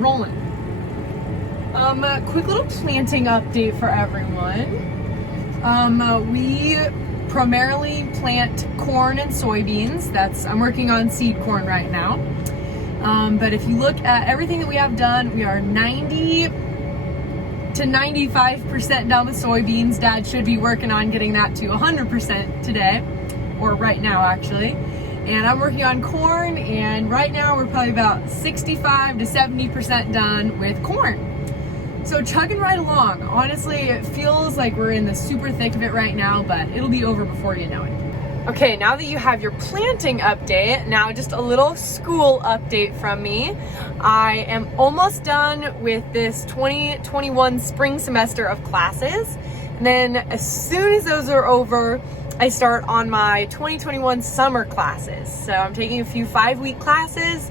rolling. Quick little planting update for everyone. We primarily plant corn and soybeans. I'm working on seed corn right now. But if you look at everything that we have done, we are 90 to 95% down with soybeans. Dad should be working on getting that to 100% today, or right now actually. And I'm working on corn, and right now we're probably about 65 to 70% done with corn. So chugging right along. Honestly, it feels like we're in the super thick of it right now, but it'll be over before you know it. Okay, now that you have your planting update, now just a little school update from me. I am almost done with this 2021 spring semester of classes. And then as soon as those are over, I start on my 2021 summer classes. So I'm taking a few 5-week classes,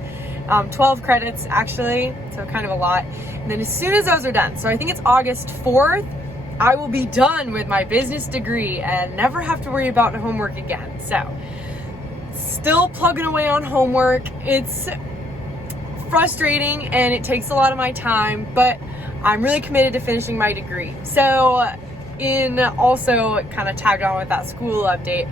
12 credits actually, so kind of a lot. And then as soon as those are done, so I think it's August 4th, I will be done with my business degree and never have to worry about homework again. So still plugging away on homework. It's frustrating and it takes a lot of my time, but I'm really committed to finishing my degree. So in also kind of tagged on with that school update,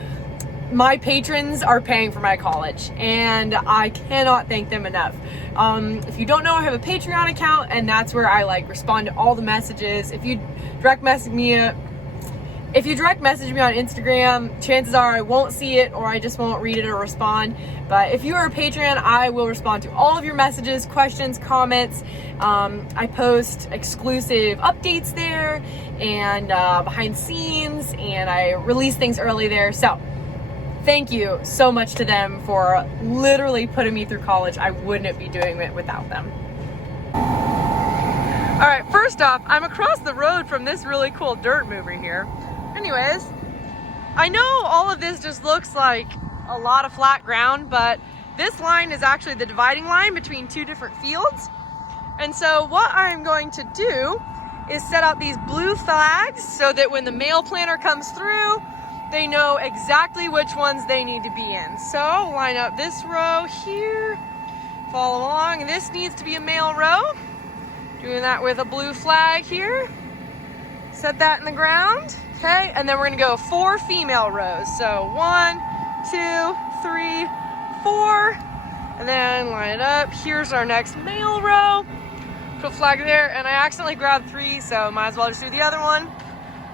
my patrons are paying for my college and I cannot thank them enough. If you don't know, I have a Patreon account and that's where I respond to all the messages. If you direct message me on Instagram, chances are I won't see it or I just won't read it or respond. But if you are a Patreon, I will respond to all of your messages, questions, comments. I post exclusive updates there and behind the scenes, and I release things early there. So thank you so much to them for literally putting me through college. I wouldn't be doing it without them. All right, first off, I'm across the road from this really cool dirt mover here. Anyways, I know all of this just looks like a lot of flat ground, but this line is actually the dividing line between two different fields. And so what I'm going to do is set out these blue flags so that when the mail planter comes through, they know exactly which ones they need to be in. So line up this row here, follow along, and this needs to be a male row. Doing that with a blue flag here. Set that in the ground, okay? And then we're gonna go 4 female rows. So 1, 2, 3, 4, and then line it up. Here's our next male row. Put a flag there, and I accidentally grabbed 3, so might as well just do the other one.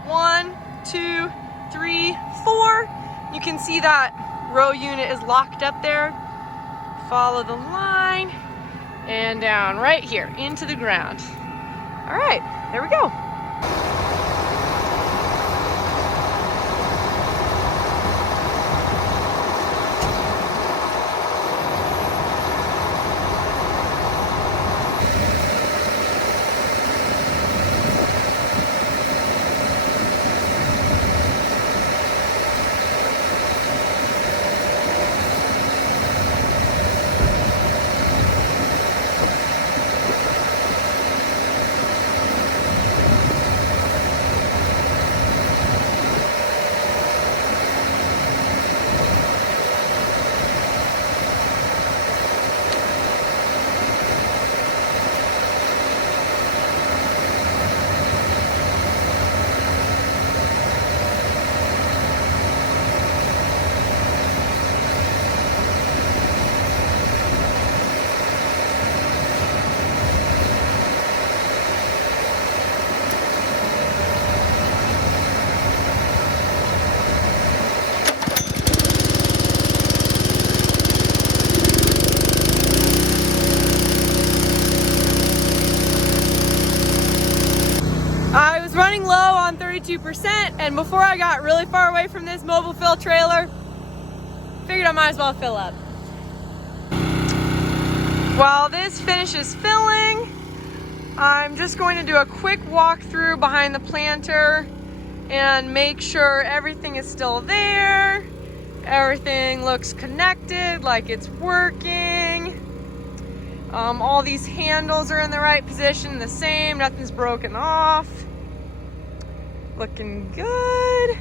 1, 2, 3, 4. You can see that row unit is locked up there. Follow the line and down right here into the ground. All right, there we go. I was running low on 32%, and before I got really far away from this mobile fill trailer, figured I might as well fill up. While this finishes filling, I'm just going to do a quick walkthrough behind the planter and make sure everything is still there. Everything looks connected, like it's working. All these handles are in the right position, the same, nothing's broken off. Looking good.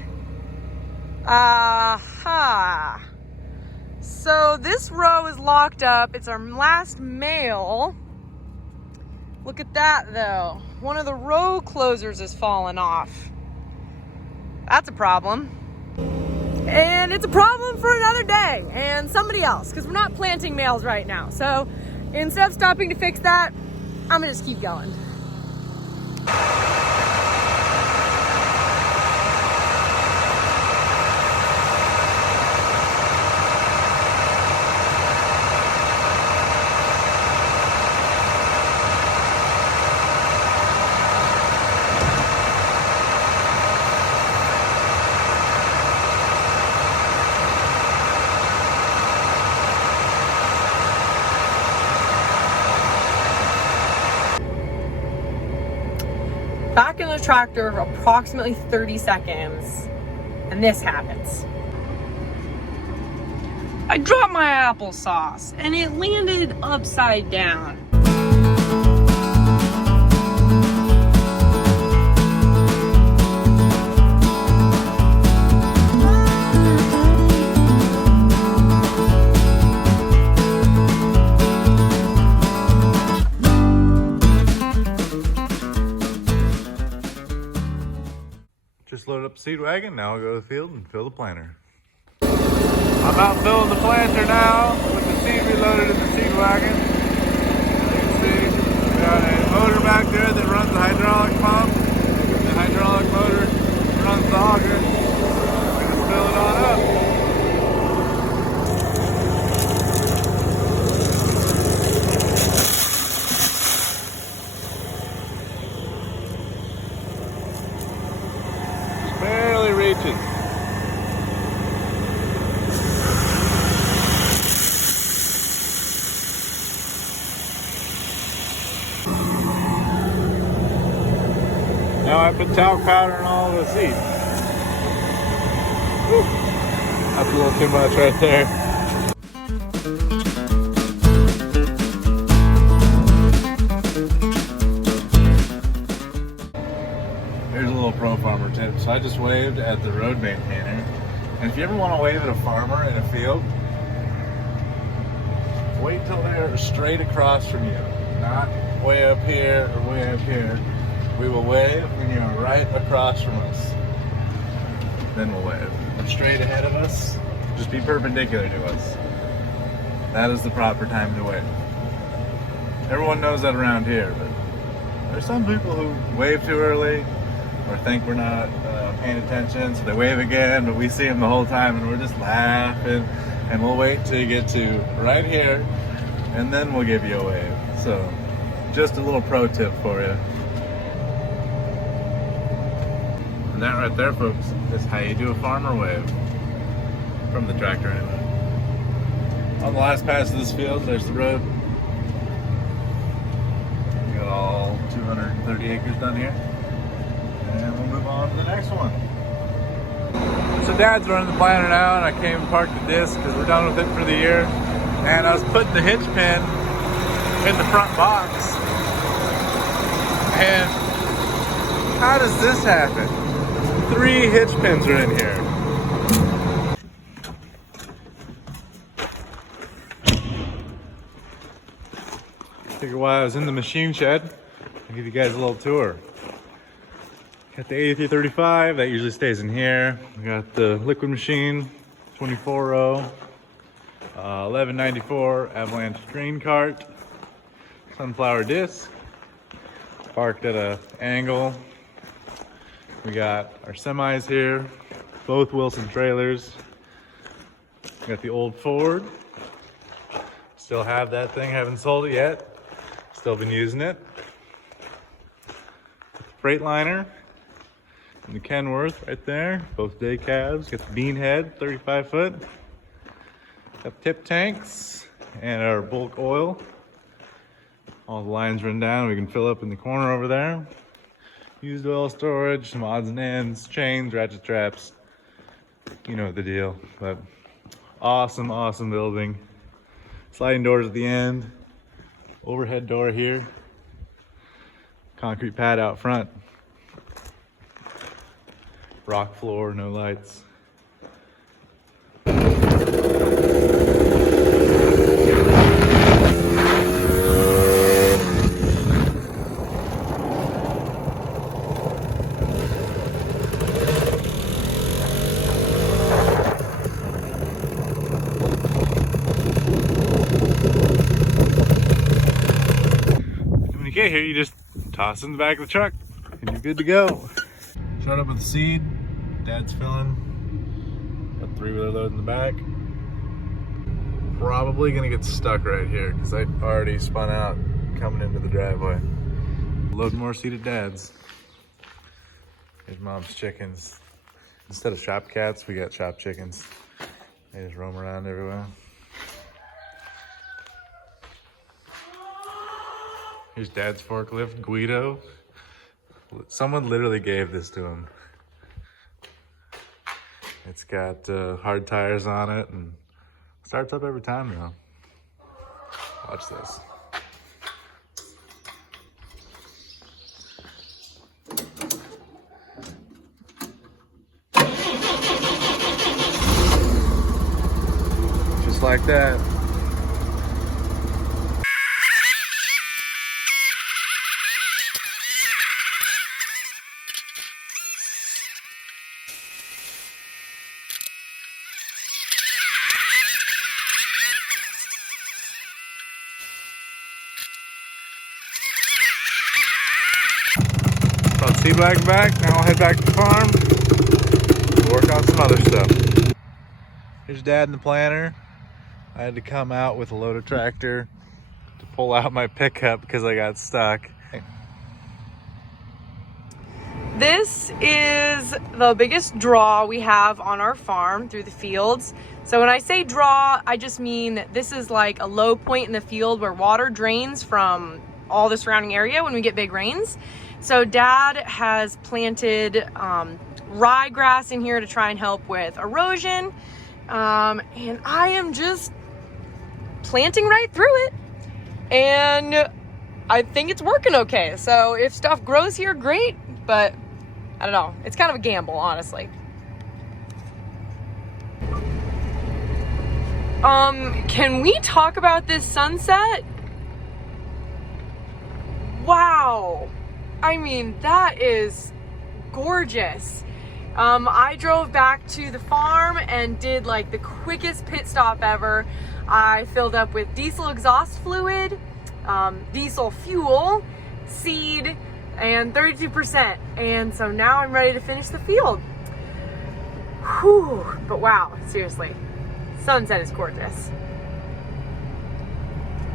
Aha. So this row is locked up. It's our last male. Look at that though. One of the row closers is falling off. That's a problem. And it's a problem for another day and somebody else, because we're not planting males right now. So instead of stopping to fix that, I'm gonna just keep going. Back in the tractor for approximately 30 seconds, and this happens. I dropped my applesauce, and it landed upside down. Just loaded up the seed wagon, now I'll go to the field and fill the planter. I'm out filling the planter now with the seed reloaded in the seed wagon. As you can see, we got a motor back there that runs the hydraulic pump. The hydraulic motor runs the auger. We just fill it on up. Barely reaches. Now I put talc powder in all the seeds. Whew. That's a little too much right there. Here's a little pro farmer tip. So I just waved at the road maintainer. And if you ever want to wave at a farmer in a field, wait till they're straight across from you. Not way up here or way up here. We will wave when you're right across from us. Then we'll wave. And straight ahead of us, just be perpendicular to us. That is the proper time to wave. Everyone knows that around here, but there's some people who wave too early or think we're not paying attention, so they wave again, but we see them the whole time and we're just laughing, and we'll wait till you get to right here and then we'll give you a wave. So just a little pro tip for you. And that right there, folks, is how you do a farmer wave from the tractor anyway. On the last pass of this field, there's the road. We got all 230 acres done here. And we'll move on to the next one. So Dad's running the planter now, and I came and parked the disc because we're done with it for the year. And I was putting the hitch pin in the front box. And how does this happen? 3 hitch pins are in here. Figured while I was in the machine shed, I'll give you guys a little tour. Got the 8335, that usually stays in here. We got the liquid machine, 24 row, 1194 avalanche drain cart, sunflower disc, parked at an angle. We got our semis here, both Wilson trailers. We got the old Ford. Still have that thing, haven't sold it yet. Still been using it. Freightliner. And the Kenworth right there, both day cabs. Got the bean head, 35 foot. Got the tip tanks and our bulk oil. All the lines run down, we can fill up in the corner over there. Used oil storage, some odds and ends, chains, ratchet traps. You know the deal, but awesome, awesome building. Sliding doors at the end. Overhead door here. Concrete pad out front. Rock floor, no lights. you get here, you just toss it in the back of the truck and you're good to go. Showed up with the seed. Dad's filling. Got 3-wheeler load in the back. Probably gonna get stuck right here because I already spun out coming into the driveway. Load more seed at Dad's. Here's Mom's chickens. Instead of shop cats, we got shop chickens. They just roam around everywhere. Here's Dad's forklift, Guido. Someone literally gave this to him. It's got hard tires on it and starts up every time though. Watch this. Just like that. Seed wagon back, now I'll head back to the farm, work on some other stuff. Here's Dad in the planter. I had to come out with a loader tractor to pull out my pickup because I got stuck. This is the biggest draw we have on our farm through the fields. So when I say draw, I just mean that this is like a low point in the field where water drains from all the surrounding area when we get big rains. So Dad has planted ryegrass in here to try and help with erosion. And I am just planting right through it. And I think it's working okay. So if stuff grows here, great. But I don't know. It's kind of a gamble, honestly. Can we talk about this sunset? Wow. I mean, that is gorgeous. I drove back to the farm and did like the quickest pit stop ever. I filled up with diesel exhaust fluid, diesel fuel, seed, and 32%. And so now I'm ready to finish the field. Whew. But wow, seriously, sunset is gorgeous.